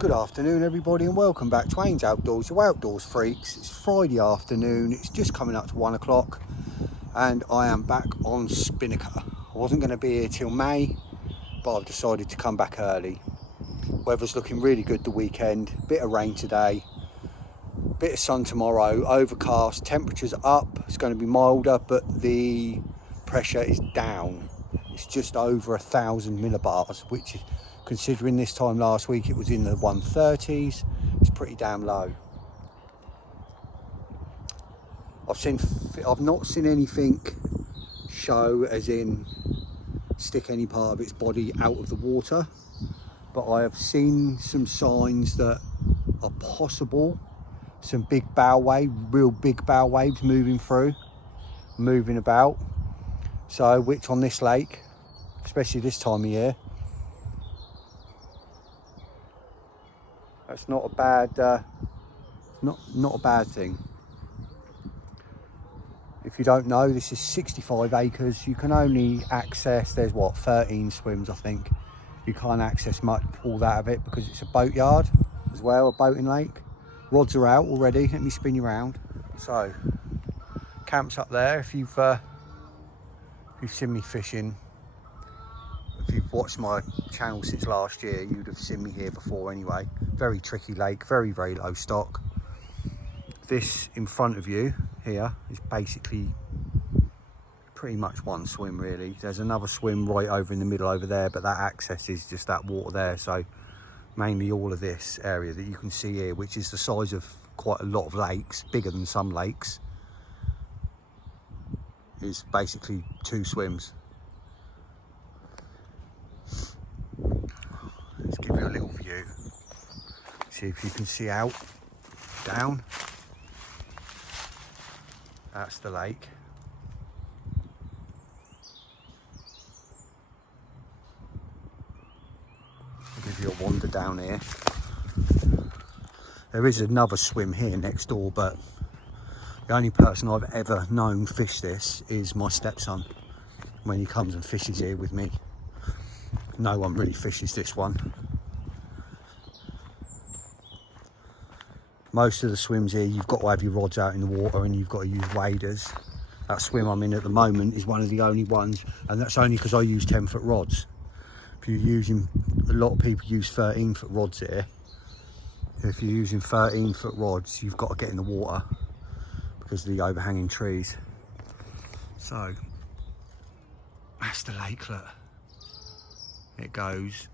Good afternoon everybody and welcome back to Ains Outdoors, your outdoors freaks. It's Friday afternoon, it's just coming up to 1 o'clock and I am back on Spinnaker. I wasn't going to be here till May, but I've decided to come back early. Weather's looking really good the weekend, bit of rain today, bit of sun tomorrow, overcast, temperatures up, it's going to be milder but the pressure is down. It's just over 1,000 millibars, which is, considering this time last week it was in the 130s, it's pretty damn low. I've not seen anything show, as in stick any part of its body out of the water, but I have seen some signs that are possible, some big bow wave, real big bow waves moving about. So, which on this lake, especially this time of year, that's not a bad, not a bad thing. If you don't know, this is 65 acres. You can only access, there's what, 13 swims I think. You can't access much, all that of it, because it's a boatyard as well, a boating lake. Rods are out already, let me spin you around. So, camp's up there. If you've seen me fishing, if you've watched my channel since last year, you'd have seen me here before anyway. Very tricky lake, very, very low stock. This in front of you here is basically pretty much one swim really. There's another swim right over in the middle over there, but that access is just that water there. So mainly all of this area that you can see here, which is the size of quite a lot of lakes, bigger than some lakes, is basically two swims. Let's give you a little view. See if you can see out, down. That's the lake. I'll give you a wander down here. There is another swim here next door, but the only person I've ever known fish this is my stepson when he comes and fishes here with me. No one really fishes this one. Most of the swims here, you've got to have your rods out in the water and you've got to use waders. That swim I'm in at the moment is one of the only ones, and that's only because I use 10-foot rods. If you're using, a lot of people use 13-foot rods here. If you're using 13-foot rods, you've got to get in the water because of the overhanging trees. So, that's the lakelet. It goes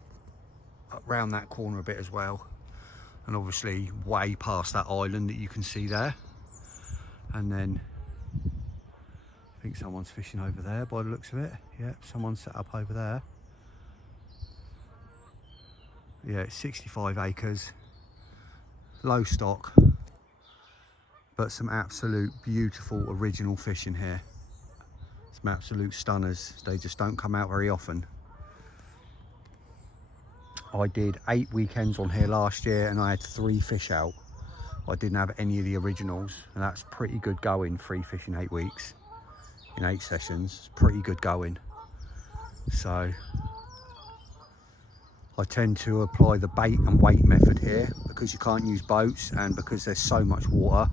up round that corner a bit as well. And obviously way past that island that you can see there. And then I think someone's fishing over there by the looks of it. Yeah, someone's set up over there. Yeah, it's 65 acres, low stock, but some absolute beautiful original fish in here. Some absolute stunners. They just don't come out very often. I did 8 weekends on here last year and I had 3 fish out. I didn't have any of the originals, and that's pretty good going. 3 fish in 8 weeks, in 8 sessions, it's pretty good going. So I tend to apply the bait and weight method here because you can't use boats and because there's so much water.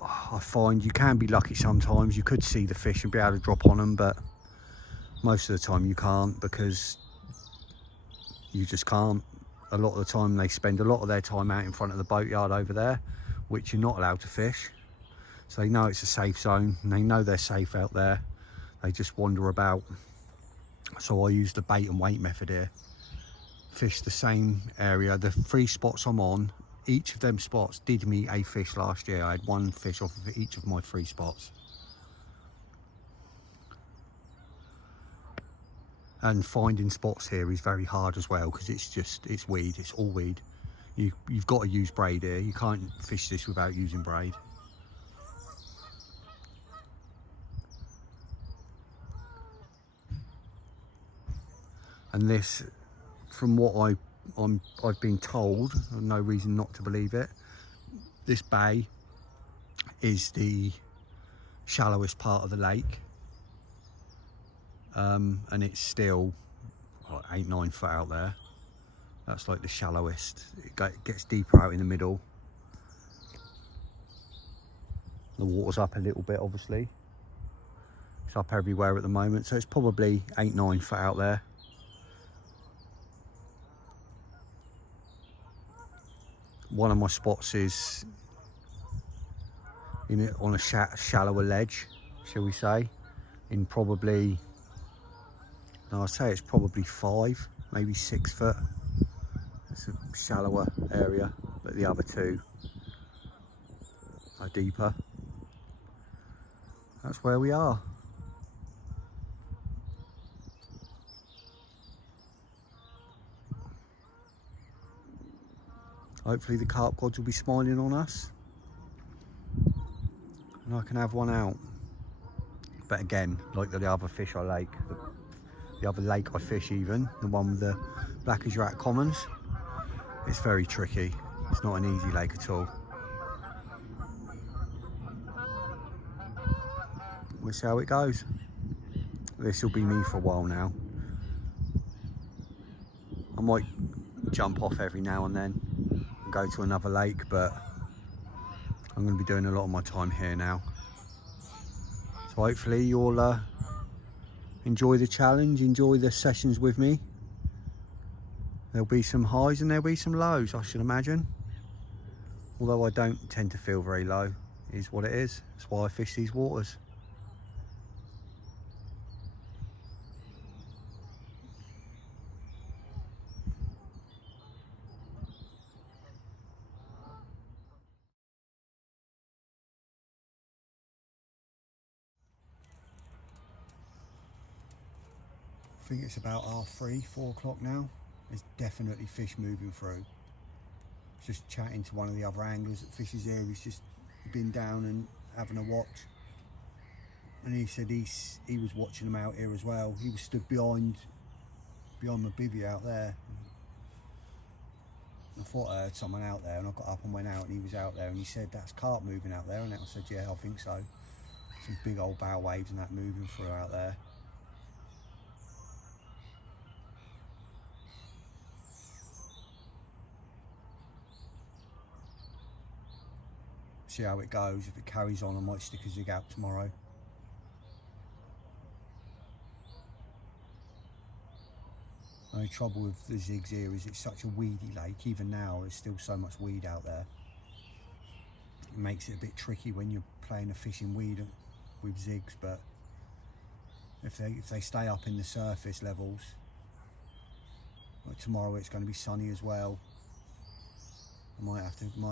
I find you can be lucky sometimes. You could see the fish and be able to drop on them, but most of the time you can't, because you just can't. A lot of the time they spend a lot of their time out in front of the boatyard over there, which you're not allowed to fish. So they know it's a safe zone and they know they're safe out there. They just wander about. So I use the bait and weight method here. Fish the same area. The 3 spots I'm on, each of them spots did me a fish last year. I had 1 fish off of each of my 3 spots. And finding spots here is very hard as well, because it's weed, it's all weed. You've got to use braid here. You can't fish this without using braid. And this, from what I've been told, no reason not to believe it, this bay is the shallowest part of the lake. And it's still like 8-9 foot out there. That's like the shallowest. It gets deeper out in the middle. The water's up a little bit, obviously. It's up everywhere at the moment, so it's probably 8-9 foot out there. One of my spots is on a shallower ledge, shall we say, in probably, no, I'd say it's probably 5, maybe 6 foot. It's a shallower area, but the other two are deeper. That's where we are. Hopefully the carp gods will be smiling on us and I can have one out. But again, like the other fish I lake, the other lake I fish even, the one with the black as rat commons, it's very tricky. It's not an easy lake at all. We'll see how it goes. This will be me for a while now. I might jump off every now and then and go to another lake, but I'm going to be doing a lot of my time here now. So hopefully you'll enjoy the challenge, enjoy the sessions with me. There'll be some highs and there'll be some lows, I should imagine. Although I don't tend to feel very low, is what it is. That's why I fish these waters. I think it's about 3:30, 4 o'clock now. There's definitely fish moving through. Just chatting to one of the other anglers that fishes here. He's just been down and having a watch. And he said he was watching them out here as well. He was stood behind my bivvy out there. I thought I heard someone out there, and I got up and went out, and he was out there, and he said, "That's carp moving out there." And I said, "Yeah, I think so." Some big old bow waves and that moving through out there. See how it goes. If it carries on, I might stick a zig out tomorrow. The only trouble with the zigs here is it's such a weedy lake. Even now, there's still so much weed out there. It makes it a bit tricky when you're playing a fishing weed with zigs, but if they stay up in the surface levels, like tomorrow it's going to be sunny as well. I might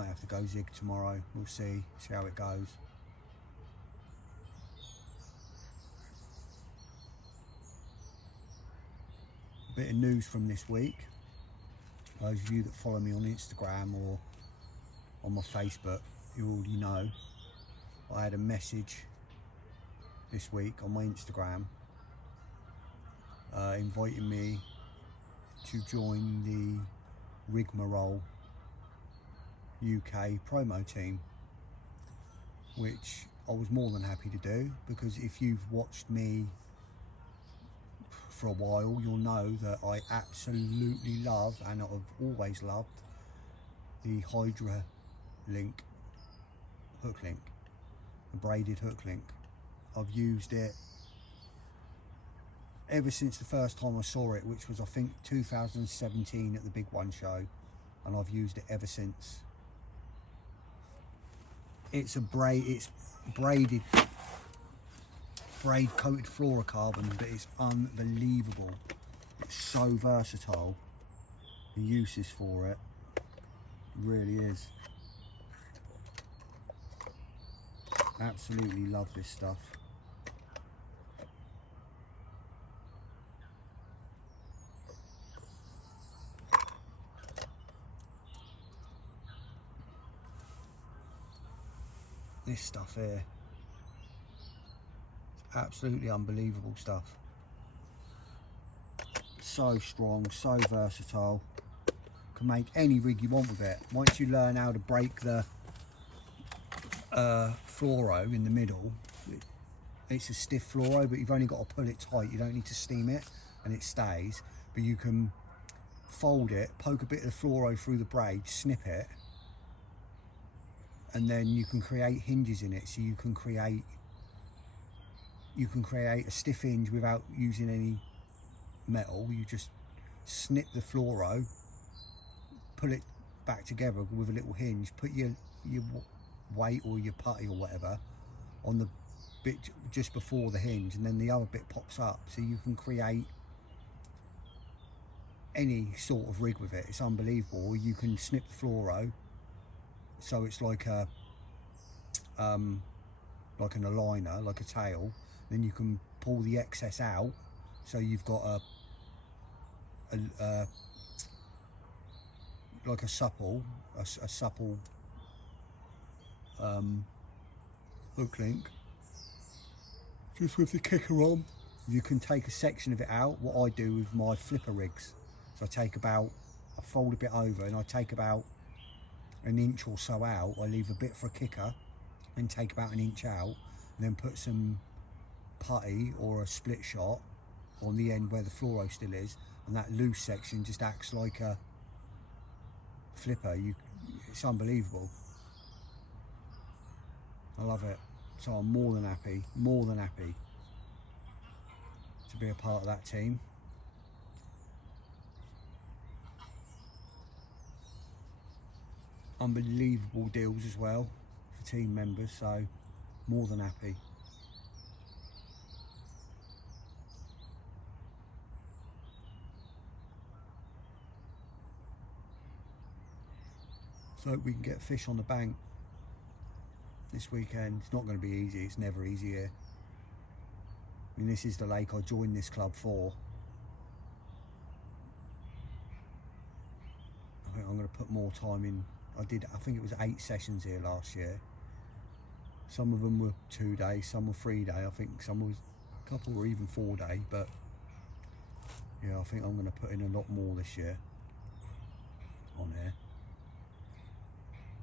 have to go zig tomorrow. We'll see how it goes. A bit of news from this week. Those of you that follow me on Instagram or on my Facebook, you already know I had a message this week on my Instagram inviting me to join the Rigmarole UK promo team, which I was more than happy to do, because if you've watched me for a while, you'll know that I absolutely love, and I've always loved, the Hydra link, hook link, the braided hook link. I've used it ever since the first time I saw it, which was I think 2017 at the Big One show, and I've used it ever since. It's braid coated fluorocarbon, but it's unbelievable. It's so versatile. The uses for it really is. Absolutely love this stuff. This stuff here, it's absolutely unbelievable stuff. So strong, so versatile. Can make any rig you want with it. Once you learn how to break the fluoro in the middle, it's a stiff fluoro, but you've only got to pull it tight. You don't need to steam it, and it stays. But you can fold it, poke a bit of the fluoro through the braid, snip it, and then you can create hinges in it. So you can create a stiff hinge without using any metal. You just snip the fluoro, pull it back together with a little hinge, put your weight or your putty or whatever on the bit just before the hinge, and then the other bit pops up. So you can create any sort of rig with it. It's unbelievable. You can snip the fluoro so it's like a like an aligner, like a tail. Then you can pull the excess out, so you've got a like a supple hook link, just with the kicker on. You can take a section of it out. What I do with my flipper rigs, so I fold a bit over and I take about an inch or so out. I leave a bit for a kicker and take about an inch out, and then put some putty or a split shot on the end where the fluoro still is, and that loose section just acts like a flipper. It's unbelievable. I love it. So I'm more than happy to be a part of that team. Unbelievable deals as well for team members, so more than happy. So we can get fish on the bank this weekend. It's not going to be easy. It's never easy here. I mean, this is the lake I joined this club for. I think I'm going to put more time in. I think it was 8 sessions here last year. Some of them were 2 days, some were 3 day. I think some was, a couple were even 4 day. But yeah, I think I'm going to put in a lot more this year on here.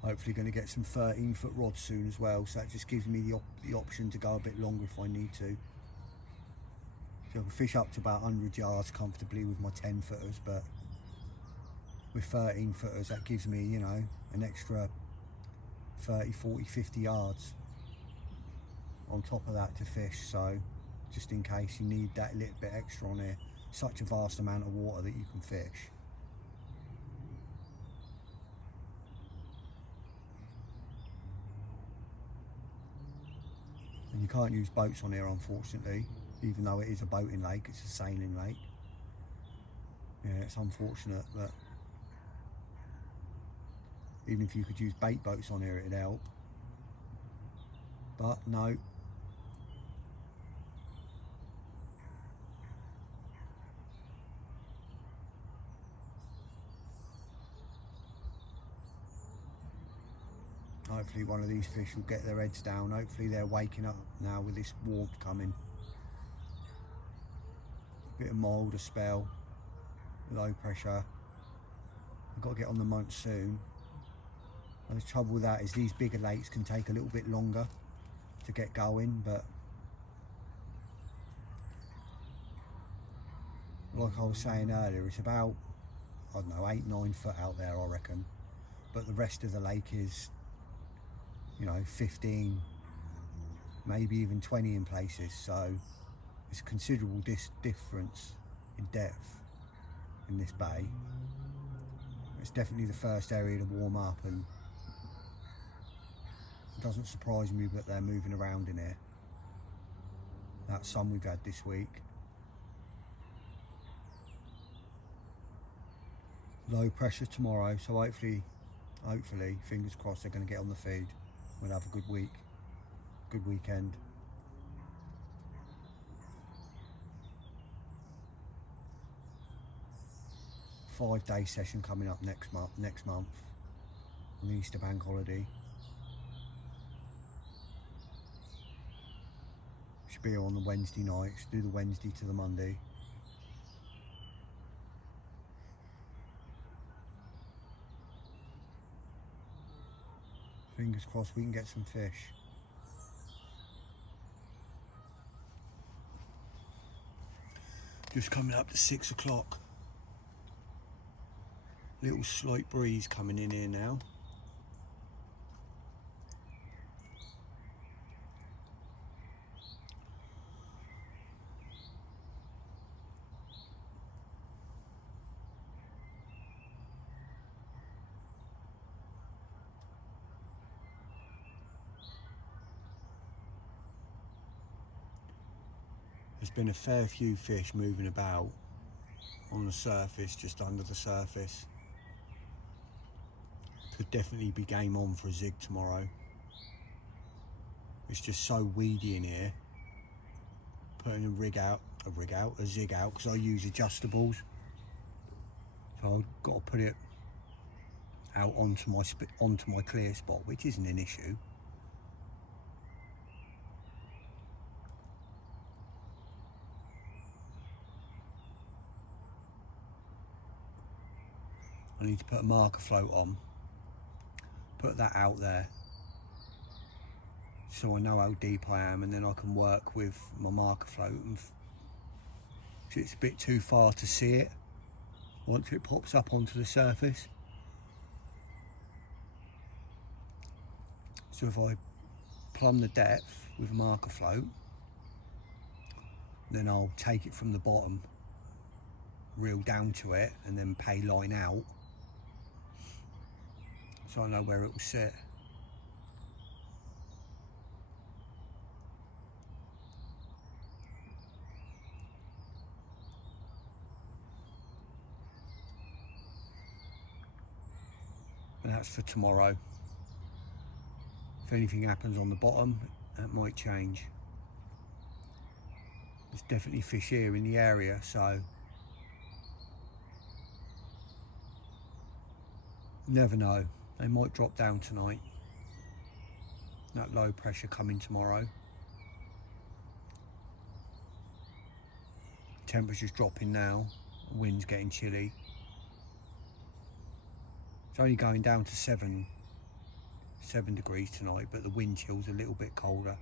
Hopefully going to get some 13-foot rods soon as well, so that just gives me the option to go a bit longer if I need to. So I can fish up to about 100 yards comfortably with my 10-footers, but with 13-footers that gives me, you know, an extra 30, 40, 50 yards on top of that to fish. So just in case you need that little bit extra on here. Such a vast amount of water that you can fish. And you can't use boats on here, unfortunately, even though it is a boating lake. It's a sailing lake. Yeah, it's unfortunate, but even if you could use bait boats on here, it'd help. But no. Hopefully one of these fish will get their heads down. Hopefully they're waking up now with this warmth coming. A bit of mould, a spell, low pressure. I've got to get on the monsoon. And the trouble with that is these bigger lakes can take a little bit longer to get going, but like I was saying earlier, it's about, I don't know, 8-9 foot out there, I reckon. But the rest of the lake is, you know, 15, maybe even 20 in places. So it's a considerable difference in depth in this bay. It's definitely the first area to warm up, and it doesn't surprise me that they're moving around in here. That sun we've had this week. Low pressure tomorrow, so hopefully, fingers crossed, they're going to get on the feed. We'll have a good week, good weekend. Five-day session coming up next month on the Easter bank holiday. Should be on the Wednesday nights, do the Wednesday to the Monday. Fingers crossed we can get some fish. Just coming up to 6 o'clock. Little slight breeze coming in here now. There's been a fair few fish moving about on the surface, just under the surface. Could definitely be game on for a zig tomorrow. It's just so weedy in here. Putting a zig out, because I use adjustables. So I've got to put it out onto my clear spot, which isn't an issue. I need to put a marker float on, put that out there, so I know how deep I am, and then I can work with my marker float. And it's a bit too far to see it once it pops up onto the surface. So if I plumb the depth with a marker float, then I'll take it from the bottom, reel down to it, and then pay line out, so I know where it will sit. And that's for tomorrow. If anything happens on the bottom, that might change. There's definitely fish here in the area, so never know. They might drop down tonight. That low pressure coming tomorrow. Temperature's dropping now. The wind's getting chilly. It's only going down to 7 degrees tonight, but the wind chill's a little bit colder.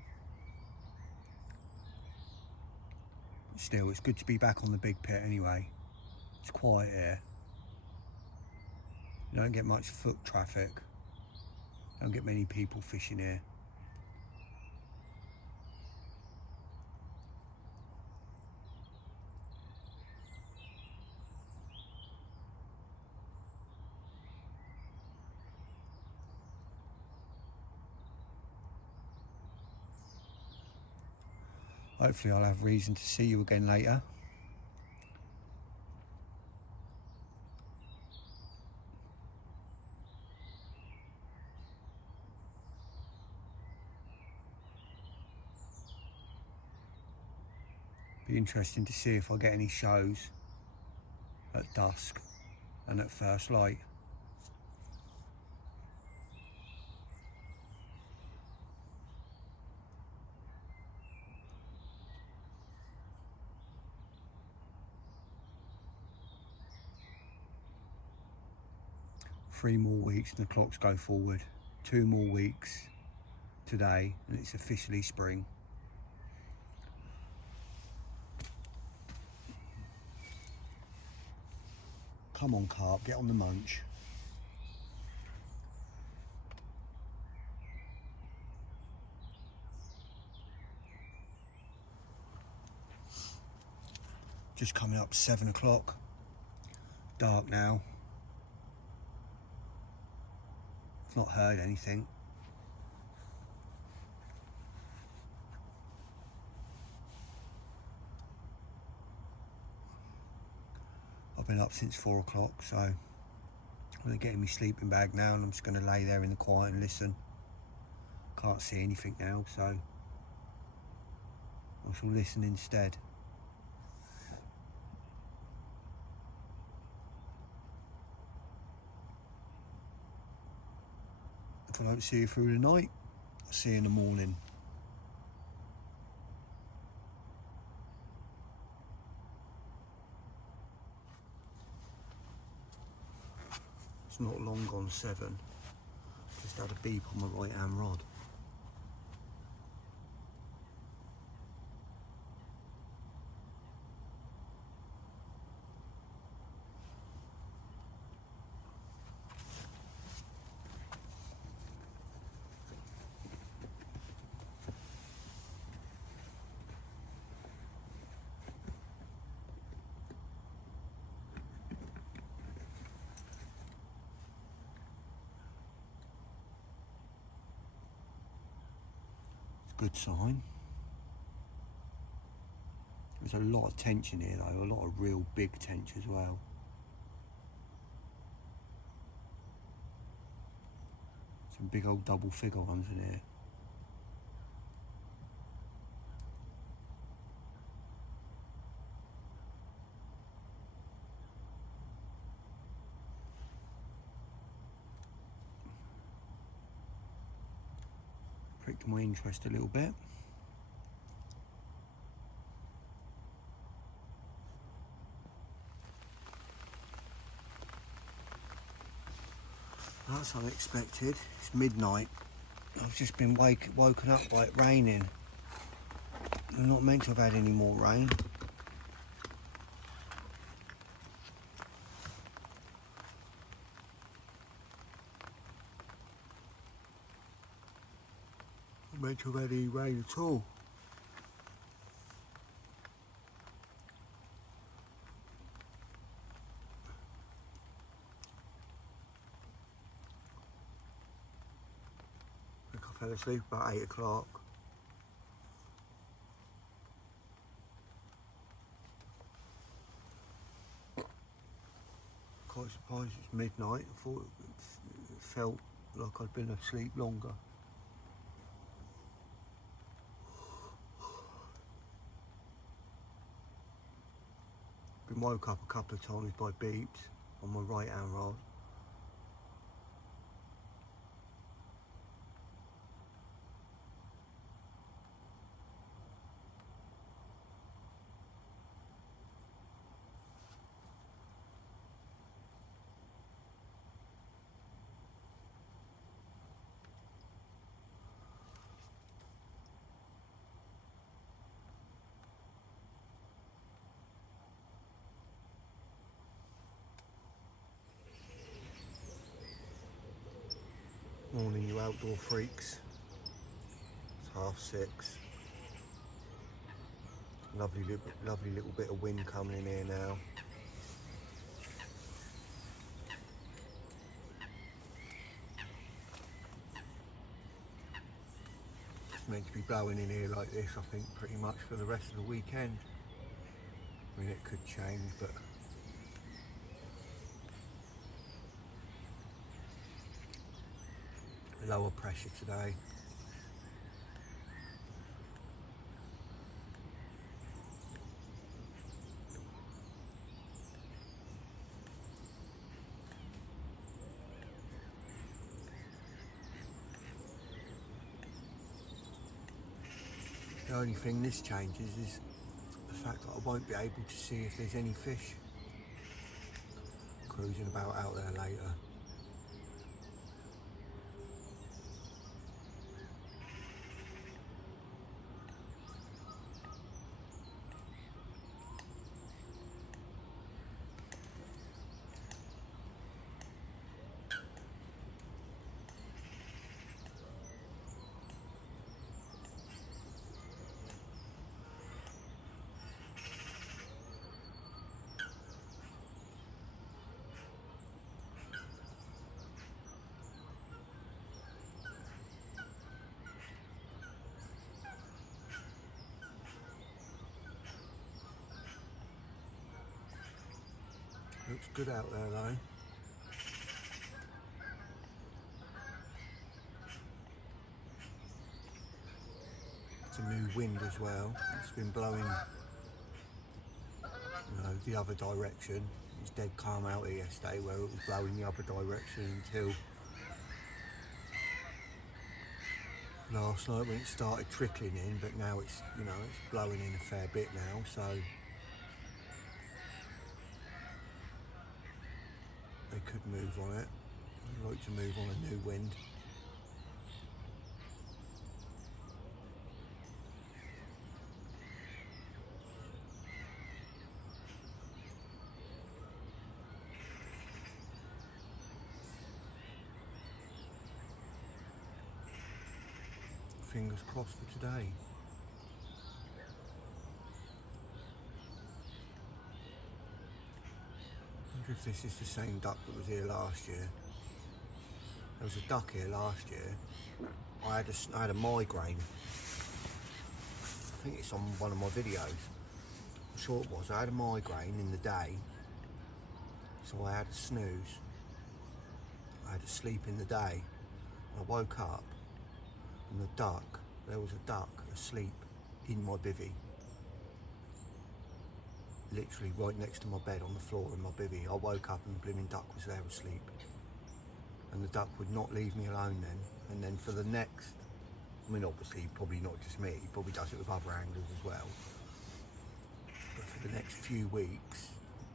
Still, it's good to be back on the big pit anyway. It's quiet here. You don't get much foot traffic. Don't get many people fishing here. Hopefully I'll have reason to see you again later. Be interesting to see if I get any shows at dusk and at first light. Three more weeks and the clocks go forward. 2 more weeks today and it's officially spring. Come on, carp, get on the munch. Just coming up 7 o'clock. Dark now. I've not heard anything. I've been up since 4 o'clock, so I'm going to get in my sleeping bag now and I'm just going to lay there in the quiet and listen. Can't see anything now, so I shall listen instead. If I don't see you through the night, I'll see you in the morning. It's not long gone 7. Just had a beep on my right hand rod. Good sign. There's a lot of tension here though, a lot of real big tension as well. Some big old double figure ones in here. Pricked my interest a little bit. That's unexpected. It's midnight. I've just been woken up by it raining. I'm not meant to have had any more rain. I'm not meant to have had any rain at all. I think I fell asleep about 8 o'clock. Quite surprised it's midnight. I thought it felt like I'd been asleep longer. Been woke up a couple of times by beeps on my right hand rod. Morning, you outdoor freaks. It's 6:30. Lovely little bit of wind coming in here now. It's meant to be blowing in here like this, I think, pretty much for the rest of the weekend. I mean, it could change, but lower pressure today. The only thing this changes is the fact that I won't be able to see if there's any fish cruising about out there later. Looks good out there though. It's a new wind as well. It's been blowing, the other direction. It was dead calm out here yesterday where it was blowing the other direction until last night when it started trickling in, but now it's, it's blowing in a fair bit now, so they could move on it. I'd like to move on a new wind. Fingers crossed for today. I wonder if this is the same duck that was here last year. There was a duck here last year. I had a migraine think it's on one of my videos. I'm sure it was. I had a migraine in the day, so I had a snooze. I had to sleep in the day. I woke up and there was a duck asleep in my bivvy. Literally right next to my bed on the floor in my bivvy. I woke up and the blooming duck was there asleep. And the duck would not leave me alone then. And then for the next, I mean obviously probably not just me, he probably does it with other anglers as well. But for the next few weeks,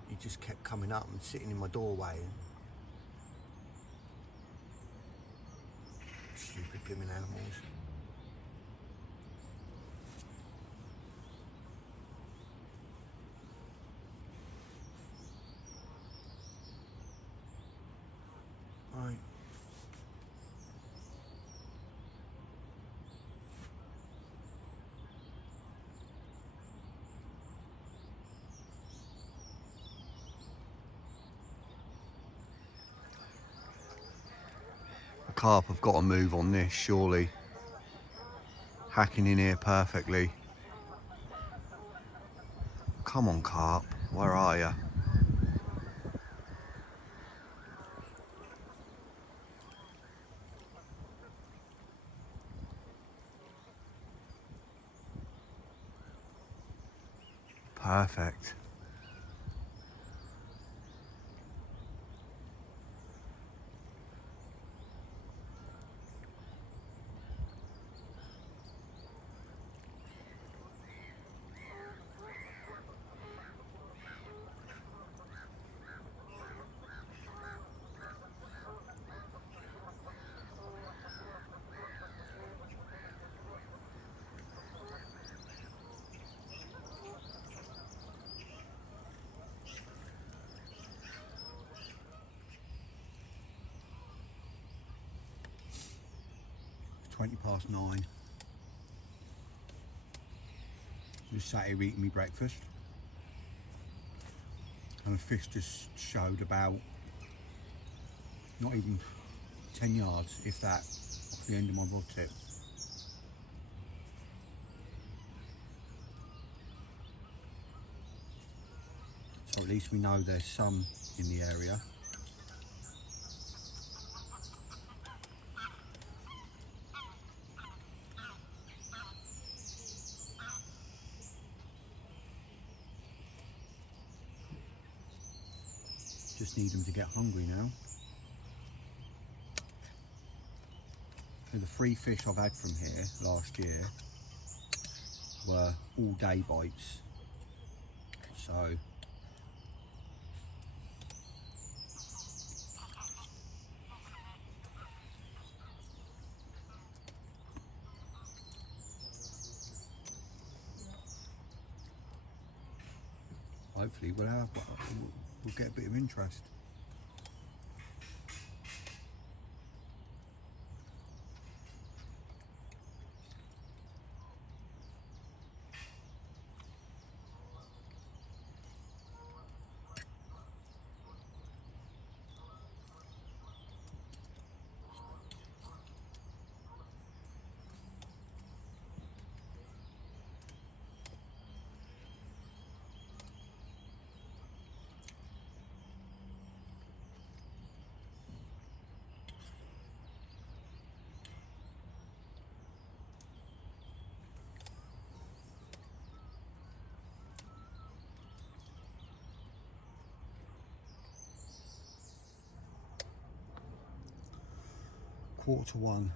he just kept coming up and sitting in my doorway. And stupid blooming animals. Right. The carp have got to move on this, surely. Hacking in here perfectly. Come on, carp, where are you? Perfect. It's 9:20. Just sat here eating me breakfast. And a fish just showed about, not even 10 yards, if that, off the end of my rod tip. So at least we know there's some in the area. Just need them to get hungry now. So the 3 fish I've had from here last year were all day bites. So hopefully we'll get a bit of interest. Quarter to 1.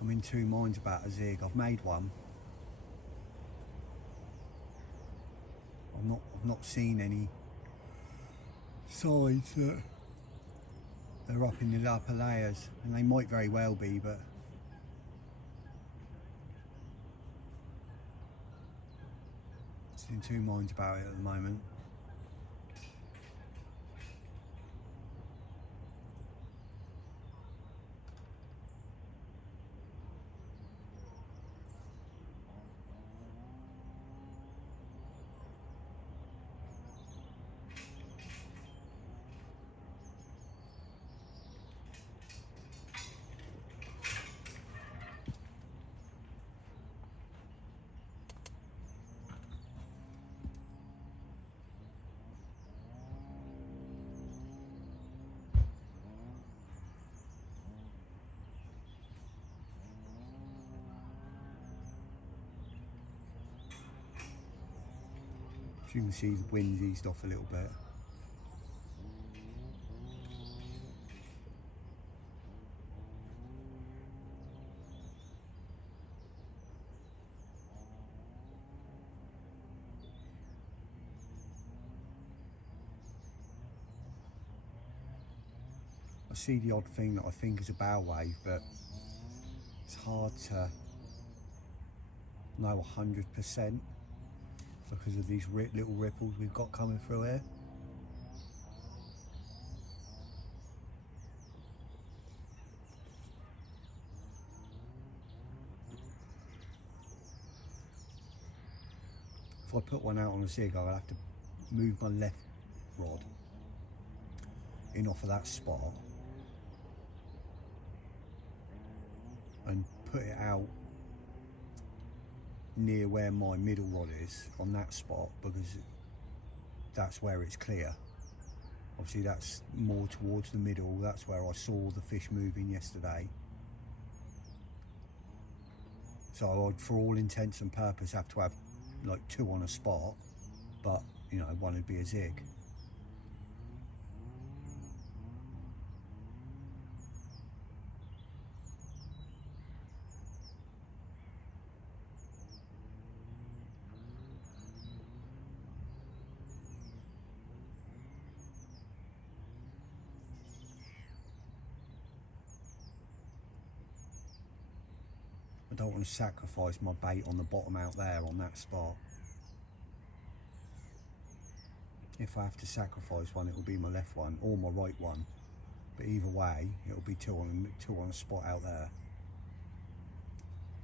I'm in 2 minds about a zig. I've made one. I've not seen any signs that they're up in the upper layers, and they might very well be, but just in 2 minds about it at the moment. As you can see, the wind's eased off a little bit. I see the odd thing that I think is a bow wave, but it's hard to know 100% because of these little ripples we've got coming through here. If I put one out on a zig, I'll have to move my left rod in off of that spot and put it out near where my middle rod is on that spot, because that's where it's clear. Obviously that's more towards the middle, that's where I saw the fish moving yesterday. So I'd, for all intents and purposes, have to have like 2 on a spot, but you know, one would be a zig. I don't want to sacrifice my bait on the bottom out there on that spot. If I have to sacrifice one, it will be my left one or my right one, but either way it'll be two on a spot out there.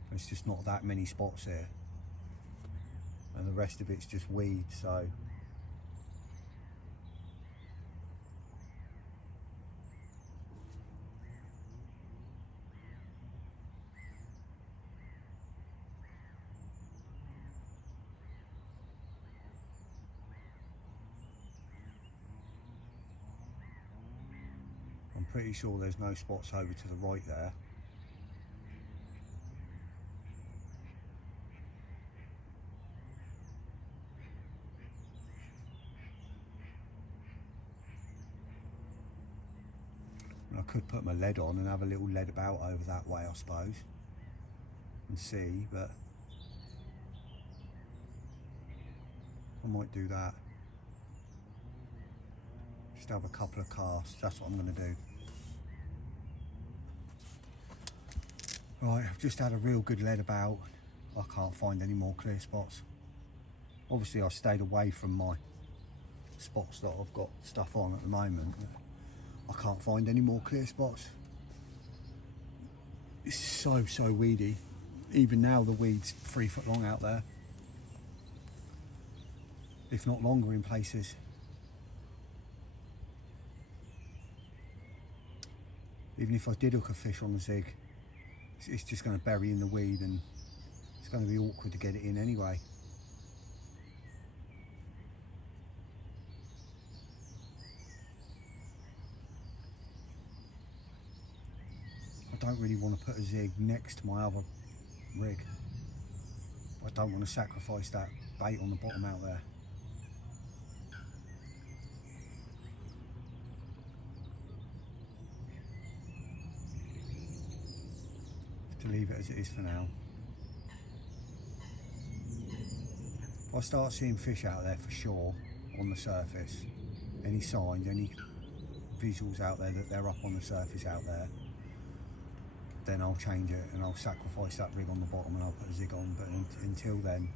There's just not that many spots here, and the rest of it's just weed, so I'm pretty sure there's no spots over to the right there. And I could put my lead on and have a little lead about over that way, I suppose, and see, but I might do that. Just have a couple of casts, that's what I'm going to do. Right, I've just had a real good lead about. I can't find any more clear spots. Obviously I stayed away from my spots that I've got stuff on at the moment. I can't find any more clear spots. It's so weedy. Even now the weed's 3 foot long out there, if not longer in places. Even if I did hook a fish on the zig, it's just going to bury in the weed and it's going to be awkward to get it in anyway. I don't really want to put a zig next to my other rig. I don't want to sacrifice that bait on the bottom out there. To leave it as it is for now. If I start seeing fish out there for sure on the surface, any signs, any visuals out there that they're up on the surface out there, then I'll change it and I'll sacrifice that rig on the bottom and I'll put a zig on, but until then,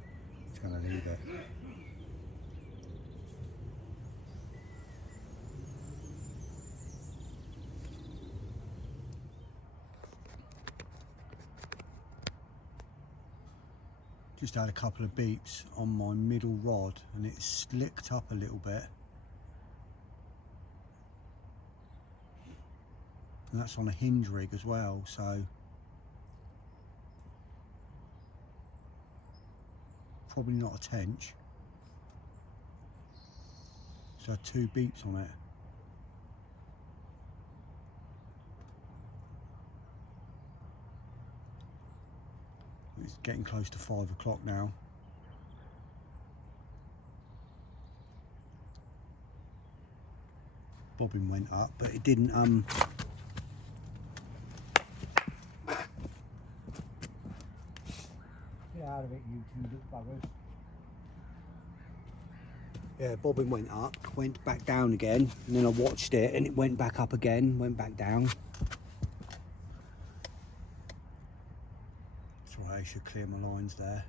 it's going to leave it. Just had a couple of beeps on my middle rod and it slicked up a little bit. And that's on a hinge rig as well, so probably not a tench. So 2 beeps on it. It's getting close to 5 o'clock now. bobbin went up, but it didn't get out of it, you two little buggers. Yeah, bobbin went up, went back down again, and then I watched it and it went back up again, went back down. That's right, I should clear my lines there.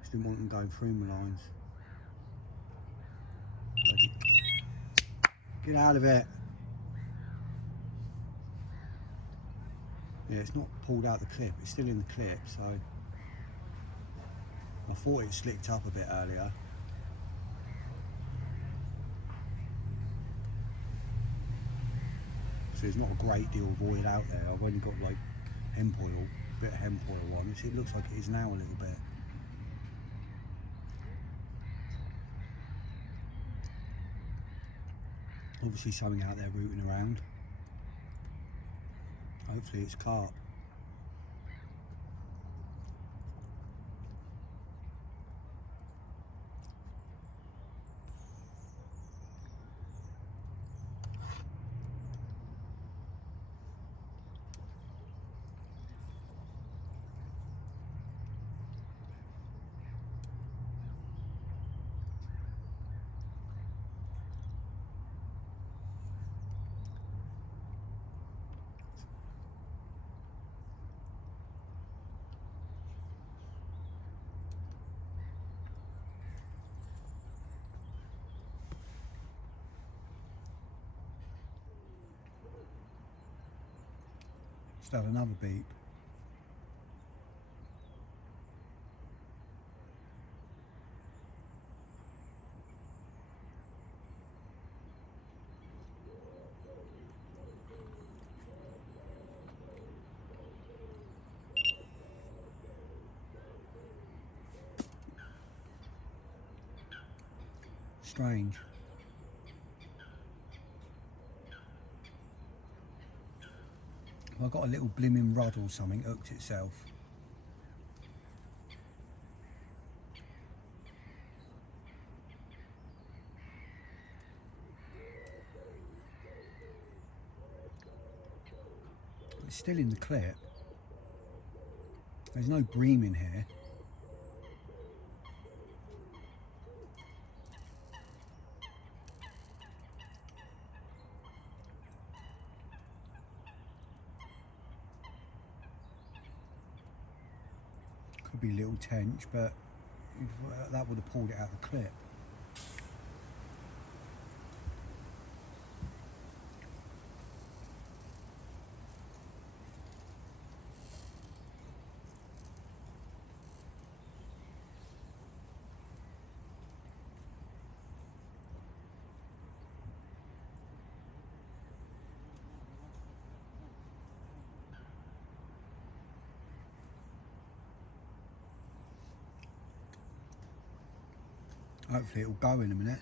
Just didn't want them going through my lines. Get out of it. Yeah, it's not pulled out the clip, it's still in the clip, so I thought it slicked up a bit earlier. So there's not a great deal of oil out there. I've only got like hemp oil, a bit of hemp oil on, which it looks like it is now a little bit. Obviously something out there rooting around. Hopefully it's carp. Just had another beep. Strange. Well, I got a little blimmin' rod or something hooked itself. It's still in the clip. There's no bream in here. Could be little tench, but that would have pulled it out of the clip. Hopefully it'll go in a minute.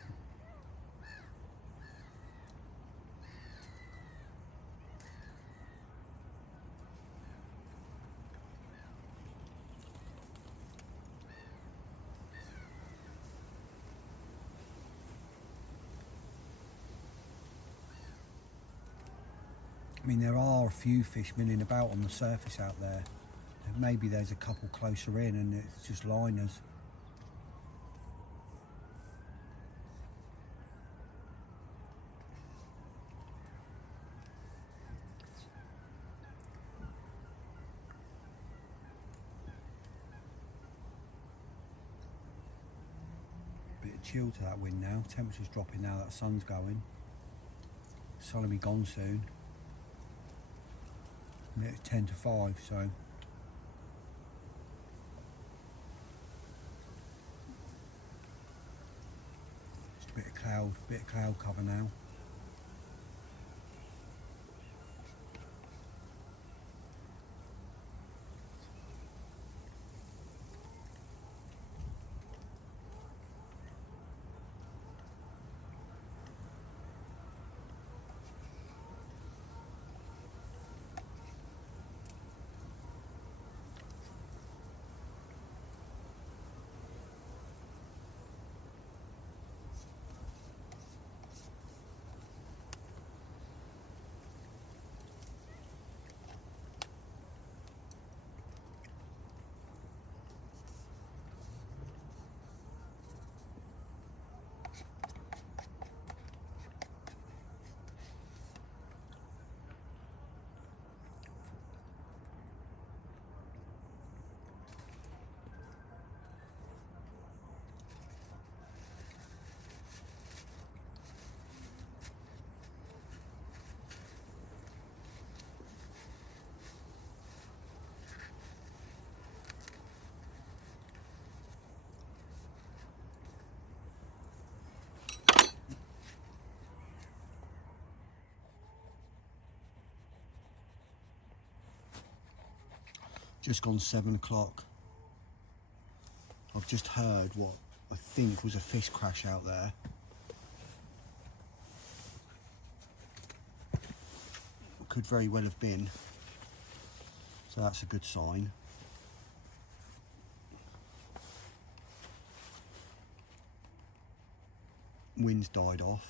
I mean, there are a few fish milling about on the surface out there. Maybe there's a couple closer in and it's just liners. Bit of chill to that wind now. Temperature's dropping now that the sun's going. Sun will be gone soon. And it's 10 to 5, so just a bit of cloud cover now. Just gone 7 o'clock. I've just heard what I think was a fish crash out there. Could very well have been. So that's a good sign. Wind's died off.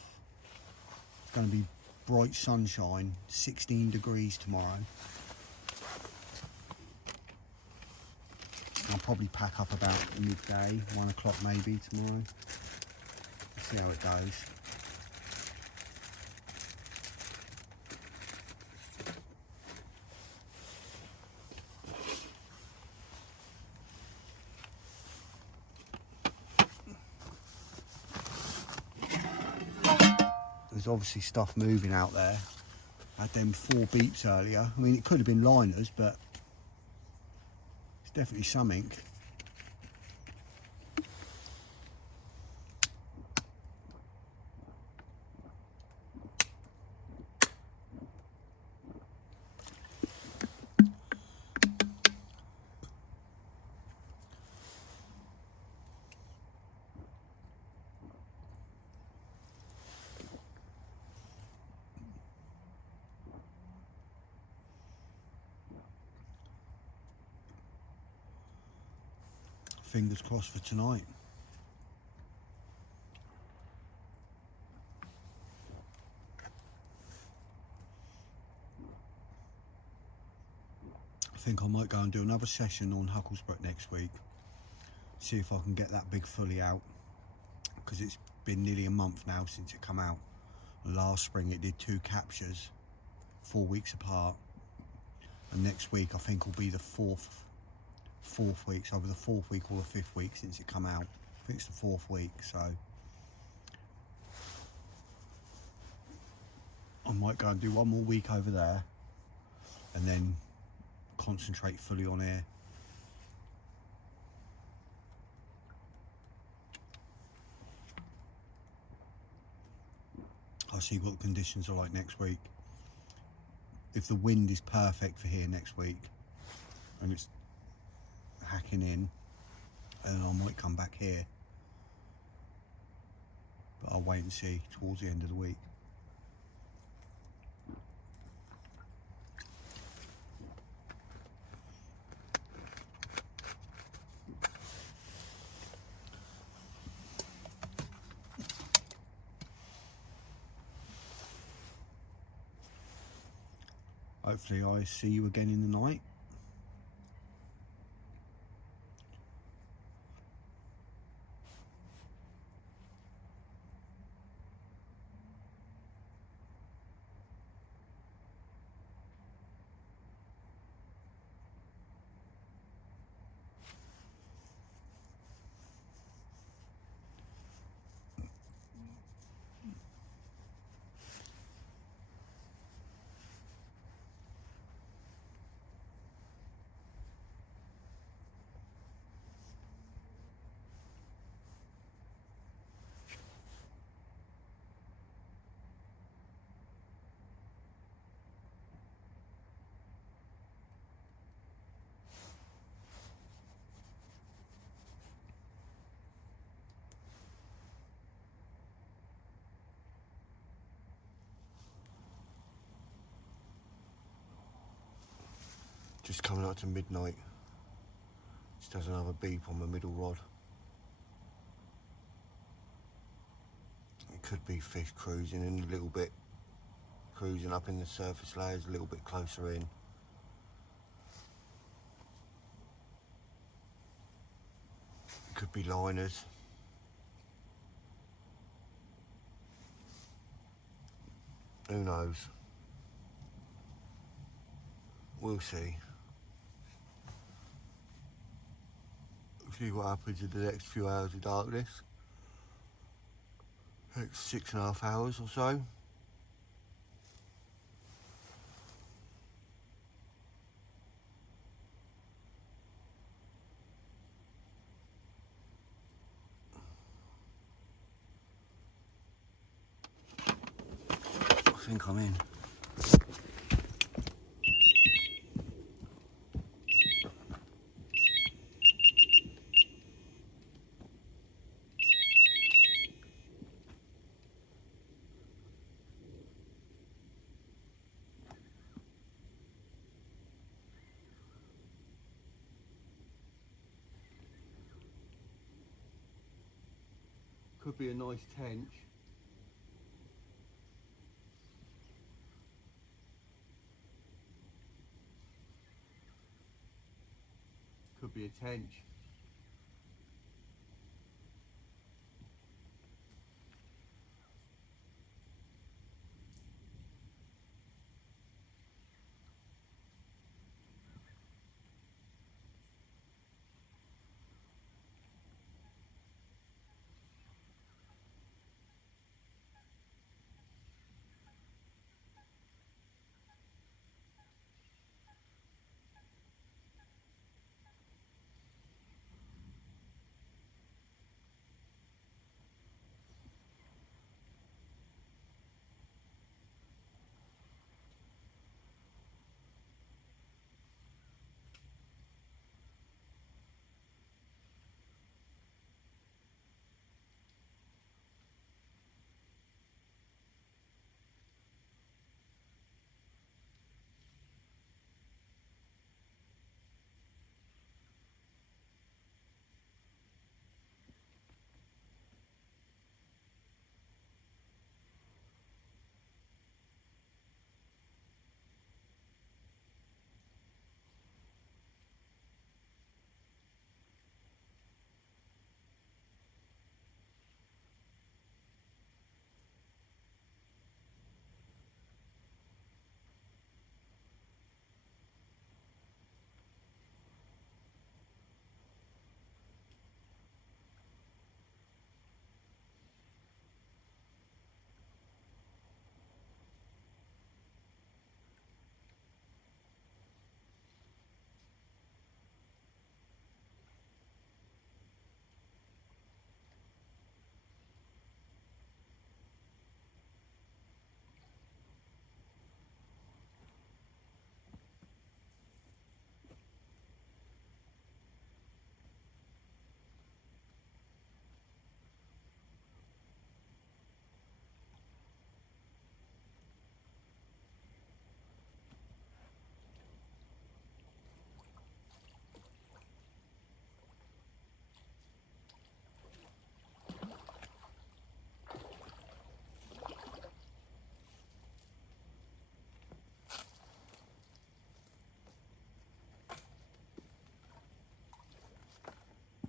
It's going to be bright sunshine, 16 degrees tomorrow. I'll probably pack up about midday, 1 o'clock maybe tomorrow. Let's see how it goes. There's obviously stuff moving out there. I had them 4 beeps earlier. I mean, it could have been liners, but it's definitely something. Fingers crossed for tonight. I think I might go and do another session on Hucklesbrook next week. See if I can get that big fully out, because it's been nearly a month now since it come out. Last spring it did 2 captures, 4 weeks apart, and next week I think will be the fourth week, so over the 4th week or the 5th week since it come out. I think it's the 4th week, so I might go and do 1 more week over there and then concentrate fully on here. I'll see what the conditions are like next week. If the wind is perfect for here next week and it's hacking in, and I might come back here, but I'll wait and see towards the end of the week. Hopefully I see you again in the night. Just coming up to midnight. Just does another beep on the middle rod. It could be fish cruising in a little bit, cruising up in the surface layers a little bit closer in. It could be liners. Who knows? We'll see. See what happens in the next few hours of darkness. Next 6.5 hours or so. I think I'm in. Could be a nice tench. Could be a tench.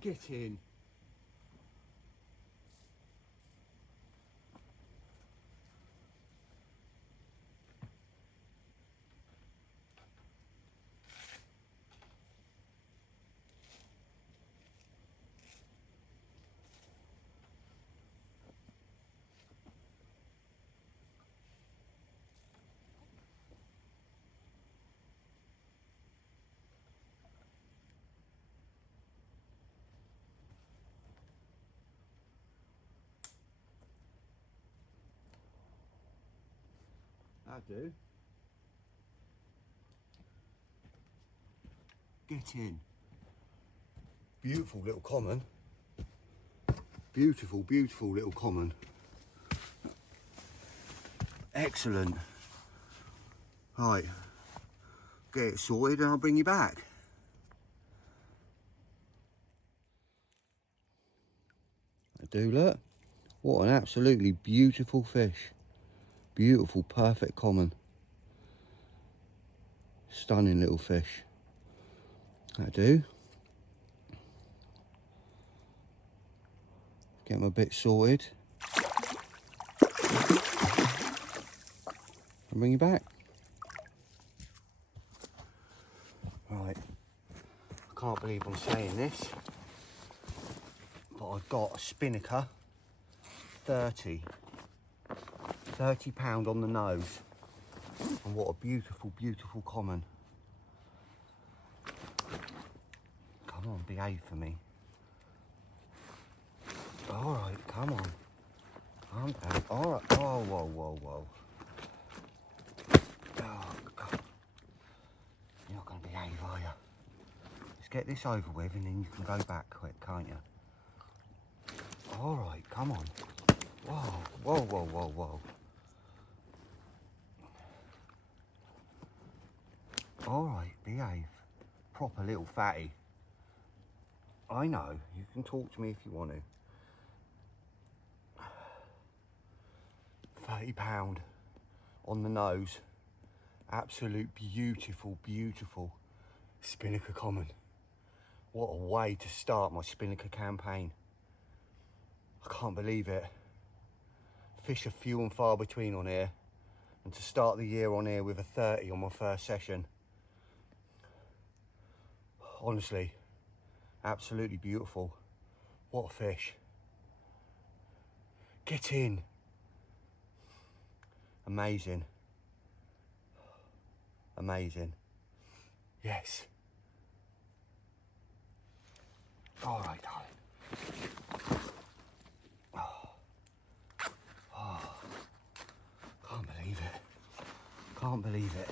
Get in. I do. Get in. Beautiful little common. Beautiful, beautiful little common. Excellent. Right, get it sorted and I'll bring you back. I do, look. What an absolutely beautiful fish. Beautiful, perfect common. Stunning little fish. I do. Get them a bit sorted. And bring you back. Right. I can't believe I'm saying this, but I've got a Spinnaker 30 £30 on the nose. And what a beautiful, beautiful common. Come on, behave for me. All right, come on. Calm down. All right. Oh, whoa, whoa, whoa. Oh, God. You're not going to behave, are you? Let's get this over with and then you can go back quick, can't you? All right, come on. Whoa, whoa, whoa, whoa, whoa. All right, behave. Proper little fatty. I know, you can talk to me if you want to. £30 on the nose. Absolute beautiful, beautiful Spinnaker Common. What a way to start my Spinnaker campaign. I can't believe it. Fish are few and far between on here, and to start the year on here with a 30 on my first session. Honestly, absolutely beautiful. What a fish. Get in. Amazing. Amazing. Yes. All right, darling. Oh, can't believe it. Can't believe it.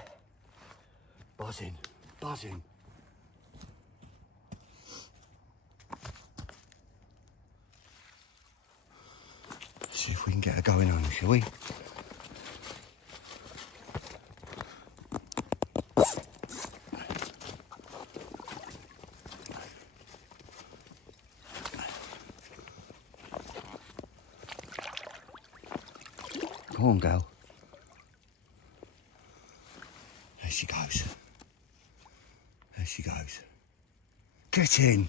Buzzing, buzzing. See if we can get her going on, shall we? Come on, girl. There she goes. There she goes. Get in.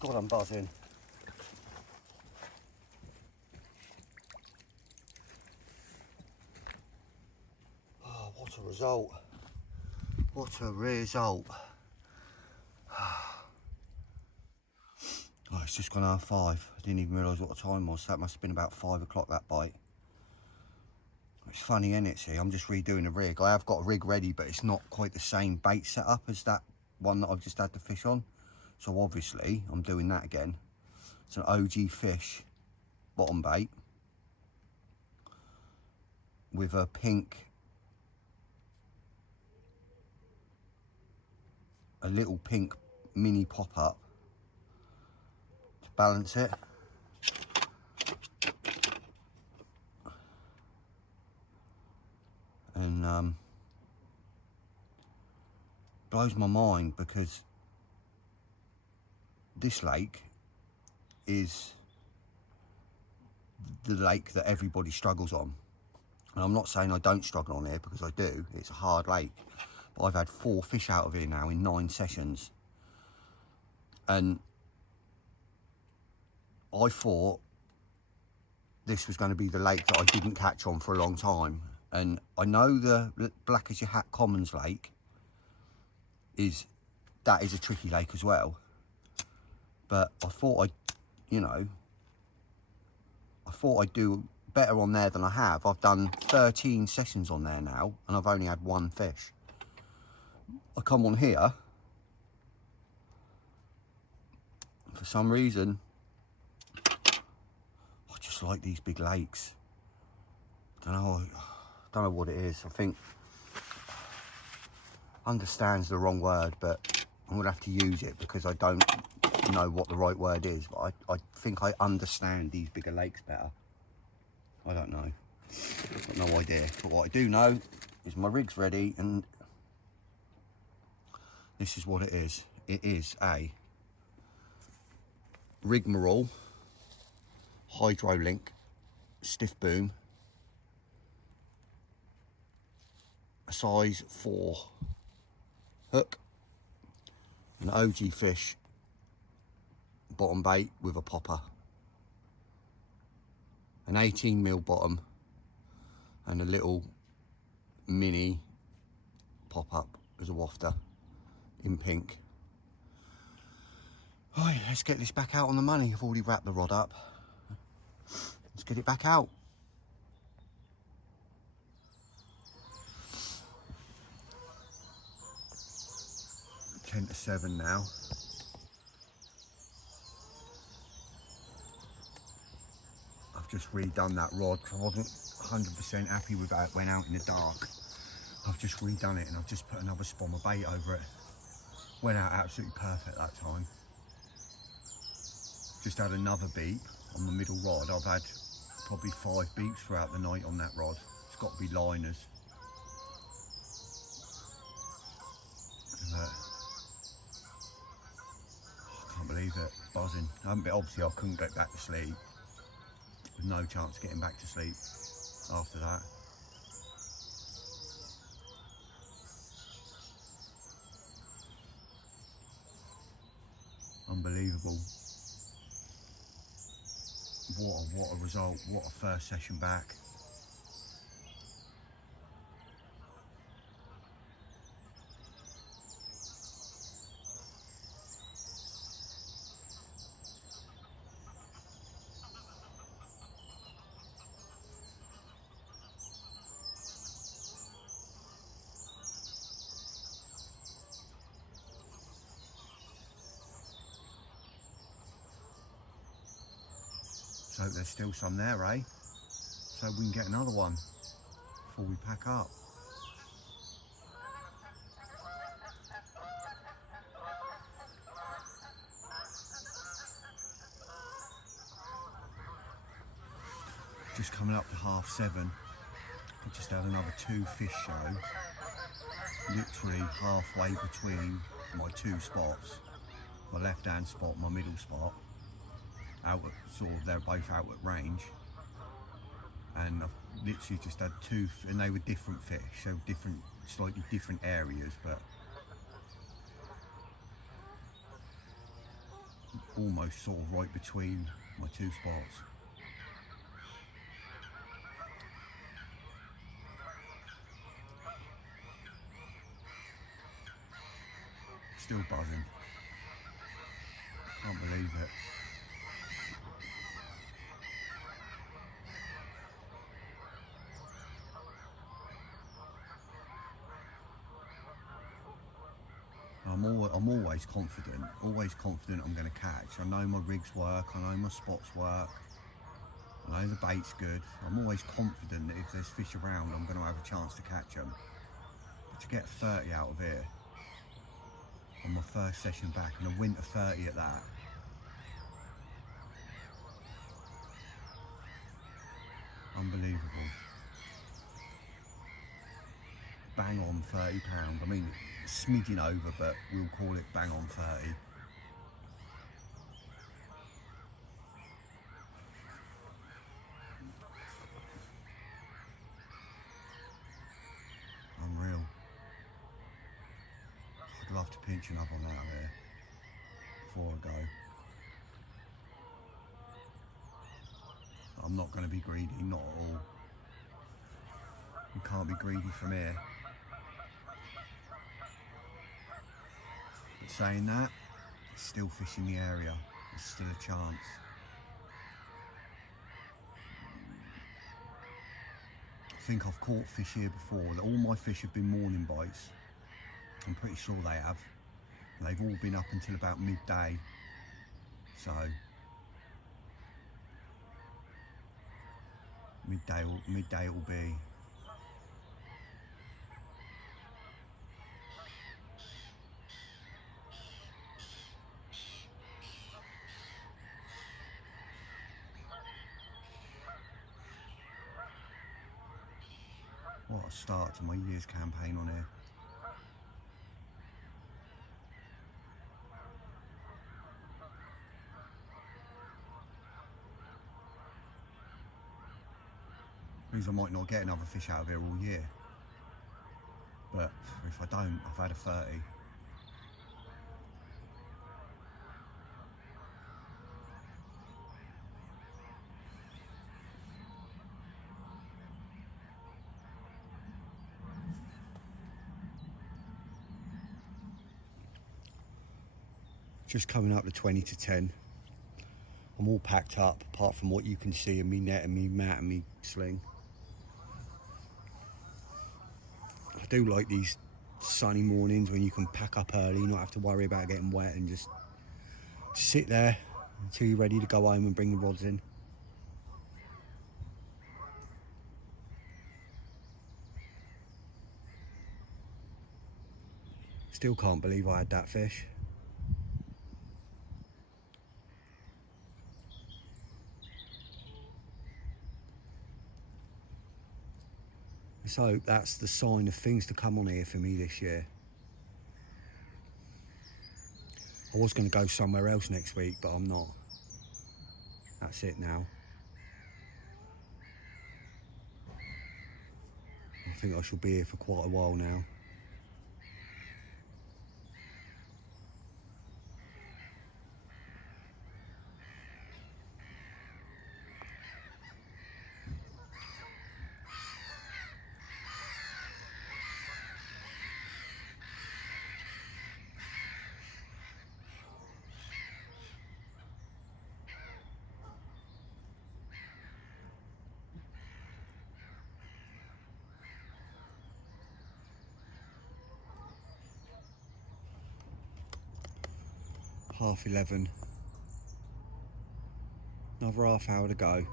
God, I'm buzzing. Oh, what a result. What a result. Oh, it's just gone half 5. I didn't even realise what the time was. That must have been about 5 o'clock, that bite. It's funny, isn't it? See, I'm just redoing the rig. I have got a rig ready, but it's not quite the same bait setup as that one that I've just had the fish on. So obviously, I'm doing that again. It's an OG Fish bottom bait with a pink, a little pink mini pop-up to balance it. And blows my mind because this lake is the lake that everybody struggles on. And I'm not saying I don't struggle on here, because I do. It's a hard lake. But I've had 4 fish out of here now in 9 sessions. And I thought this was going to be the lake that I didn't catch on for a long time. And I know the Black as Your Hat Commons Lake is a tricky lake as well. But I thought I thought I'd do better on there than I have. I've done 13 sessions on there now, and I've only had 1 fish. I come on here, for some reason, I just like these big lakes. Don't know what it is. I think understand's the wrong word, but I'm gonna have to use it because I don't know what the right word is. But I think I understand these bigger lakes better. I don't know. I've got no idea. But what I do know is my rig's ready, and this is what it is. It is a rigmarole Hydrolink stiff boom, a size 4 hook, an OG Fish bottom bait with a popper, an 18mm bottom, and a little mini pop-up as a wafter in pink. Right, let's get this back out on the money. I've already wrapped the rod up. Let's get it back out. Ten to 7 now. I've just redone that rod because I wasn't 100% happy with how it went out in the dark. I've just redone it and I've just put another spommer bait over it. Went out absolutely perfect that time. Just had another beep on the middle rod. I've had probably 5 beeps throughout the night on that rod. It's got to be liners. But I can't believe it, buzzing. Obviously I couldn't get back to sleep. with no chance of getting back to sleep after that. Unbelievable. What a result, what a first session back. So there's still some there, eh? So we can get another one before we pack up. Just coming up to 7:30. I just had another 2 fish show, literally halfway between my 2 spots, my left hand spot, my middle spot, out at sort of, they're both out at range, and I've literally just had 2, and they were different fish, so different, slightly different areas, but almost sort of right between my 2 spots. Still buzzing. Can't believe it. I'm always confident I'm going to catch. I know my rigs work, I know my spots work, I know the bait's good. I'm always confident that if there's fish around, I'm going to have a chance to catch them. But to get 30 out of here on my first session back, and a winter 30 at that, unbelievable. Bang on £30. I mean, smidging over, but we'll call it bang on 30. Unreal. I'd love to pinch another one out of there before I go. I'm not going to be greedy, not at all. You can't be greedy from here. But saying that, there's still fish in the area. There's still a chance. I think I've caught fish here before. All my fish have been morning bites. I'm pretty sure they have. They've all been up until about midday. So midday it will be. What a start to my year's campaign on here. Means I might not get another fish out of here all year. But if I don't, I've had a 30. Just coming up to 20 to 10. I'm all packed up, apart from what you can see in me net and me mat and me sling. I do like these sunny mornings when you can pack up early, not have to worry about getting wet, and just sit there until you're ready to go home and bring the rods in. Still can't believe I had that fish. Let's hope that's the sign of things to come on here for me this year. I was going to go somewhere else next week, but I'm not. That's it now. think I shall be here for quite a while now. Half 11. Another half hour to go.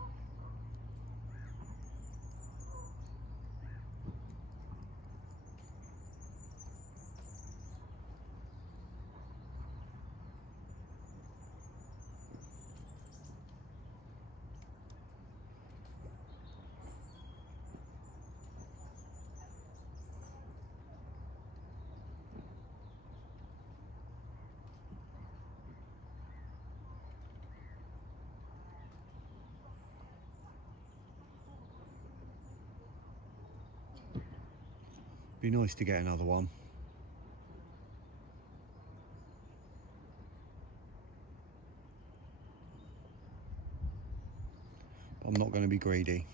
Be nice to get another one. But I'm not going to be greedy.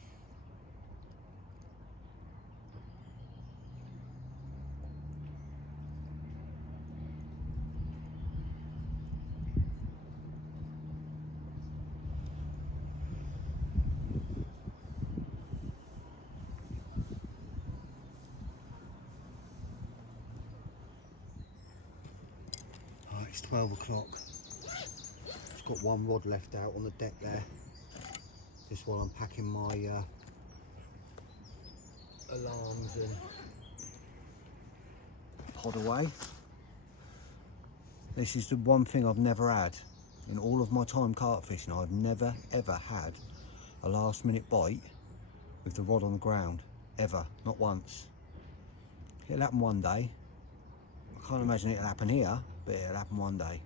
It's 12 o'clock. Just got one rod left out on the deck there. Just while I'm packing my alarms and pod away. This is the one thing I've never had in all of my time carp fishing. I've never ever had a last minute bite with the rod on the ground. Ever. Not once. It'll happen one day. I can't imagine it'll happen here, but it'll happen one day.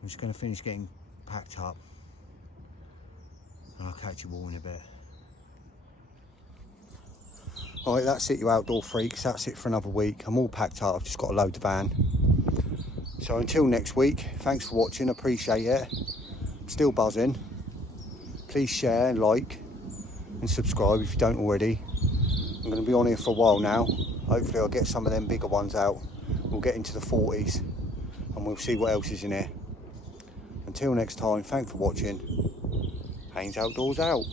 I'm just going to finish getting packed up and I'll catch you all in a bit. Alright, that's it, you outdoor freaks. That's it for another week. I'm all packed up. I've just got to load the van. So until next week, thanks for watching. Appreciate it. I'm still buzzing. Please share, like and subscribe if you don't already. I'm going to be on here for a while now. Hopefully I'll get some of them bigger ones out. We'll get into the 40s and we'll see what else is in here. Until next time, thanks for watching. Haynes Outdoors out.